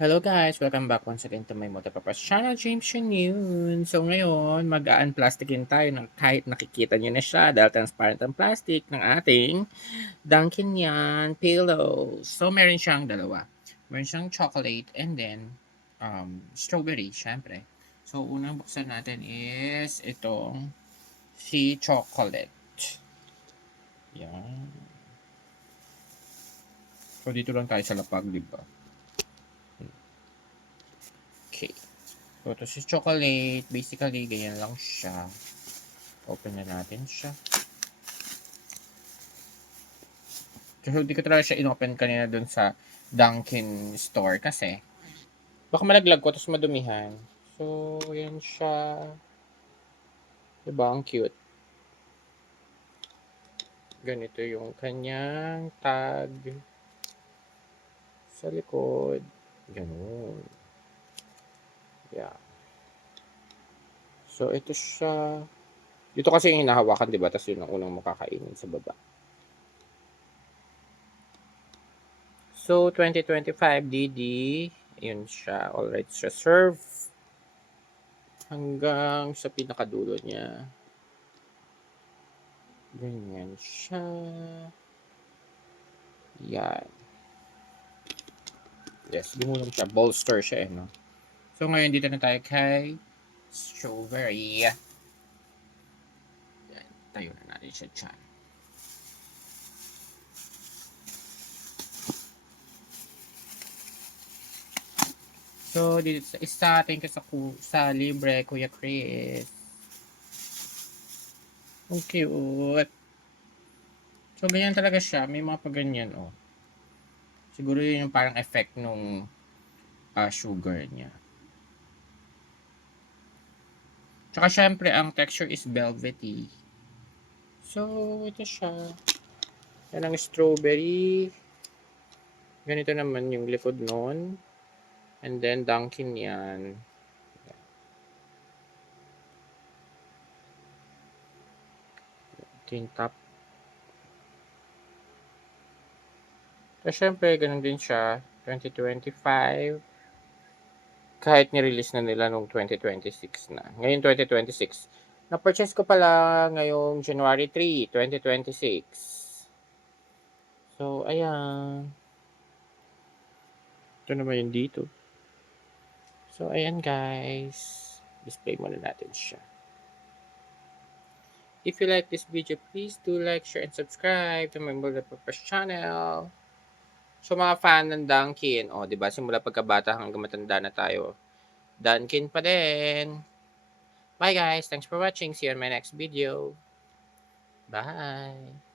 Hello guys! Welcome back once again to my Motopapas channel, James Yun. So ngayon, mag-a-unplastikin tayo ng kahit nakikita nyo na siya dahil transparent ang plastic ng ating Dunkin' Yan pillow. So meron siyang dalawa. Meron siyang chocolate and then strawberry, syempre. So unang buksan natin is itong si chocolate. Yan. So dito lang tayo sa lapag, di ba? Okay. So, ito si chocolate. Basically, ganyan lang siya. Open na natin siya. So, hindi ko talaga siya inopen kanina dun sa Dunkin' store kasi baka malaglag ko tapos madumihan. So, yan siya. Diba? Ang cute. Ganito yung kanyang tag sa likod. Ganun. Yeah. So, ito siya. Dito kasi yung hinahawakan, diba? Tapos yun ang unang makakainin sa baba. So, 2025 DD. Yun siya. Alright siya. Serve. Hanggang sa pinakadulo niya. Ganyan siya. Yan. Yes, gumulong siya. Bolster siya no? So, ngayon dito na tayo kay strawberry. Yan. Tayo na natin siya dyan. So, dito sa isa, thank you sa libre, Kuya Chris. Ang cute. So, ganyan talaga siya. May mga paganyan, oh. Siguro yun yung parang effect nung sugar niya. Tsaka syempre, ang texture is velvety. So, ito siya. Yan ang strawberry. Ganito naman yung likod nun. And then, Dunkin' yan. Ito yung top. So, syempre, ganun din siya. 2025. Kahit ni-release na nila nung 2026 na. Ngayon, 2026. Na-purchase ko pala ngayong January 3, 2026. So, ayan. Ito naman yung dito. So, ayan guys. Display muna natin siya. If you like this video, please do like, share, and subscribe to my Motopapas channel. So, mga fan ng Dunkin', oh, 'di ba? Simula pagkabata hanggang matanda na tayo. Dunkin' pa din. Bye guys. Thanks for watching. See you on my next video. Bye.